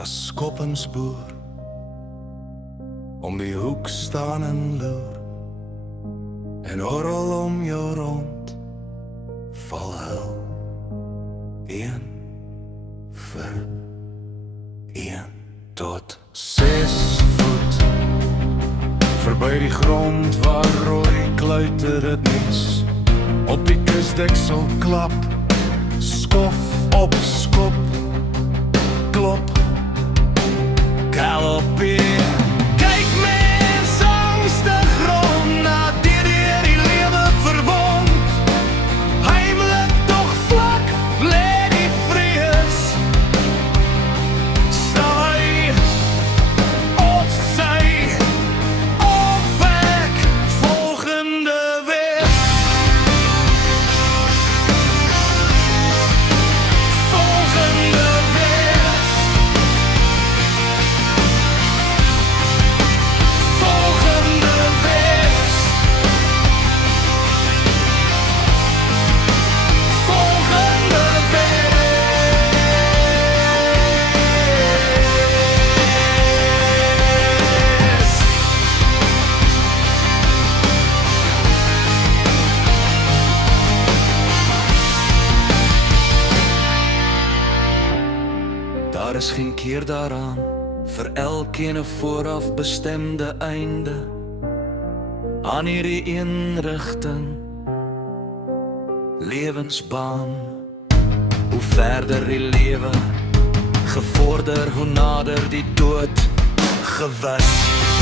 as skoppensboer. Om die hoek staan en loer, en oral om jou rond val hul, een vir een, tot 6 voet verby die grond waar rooi kluiter het nes op die kusdeksel klap, skof op skop, klop, galopeer. Kyk mens angstig rond, na deur die lewe verwond. Heimlik tog vlak, lê die vrees. Sal hy of sy of ek volgende wees? Volgende wees. Volgende wees. Volgende wees. Daar is geen keer daaraan, vir elkeen 'n vooraf bestemde einde aan hierdie eenrigting lewensbaan. Hoe verder die lewe gevorder, hoe nader die dood gewis.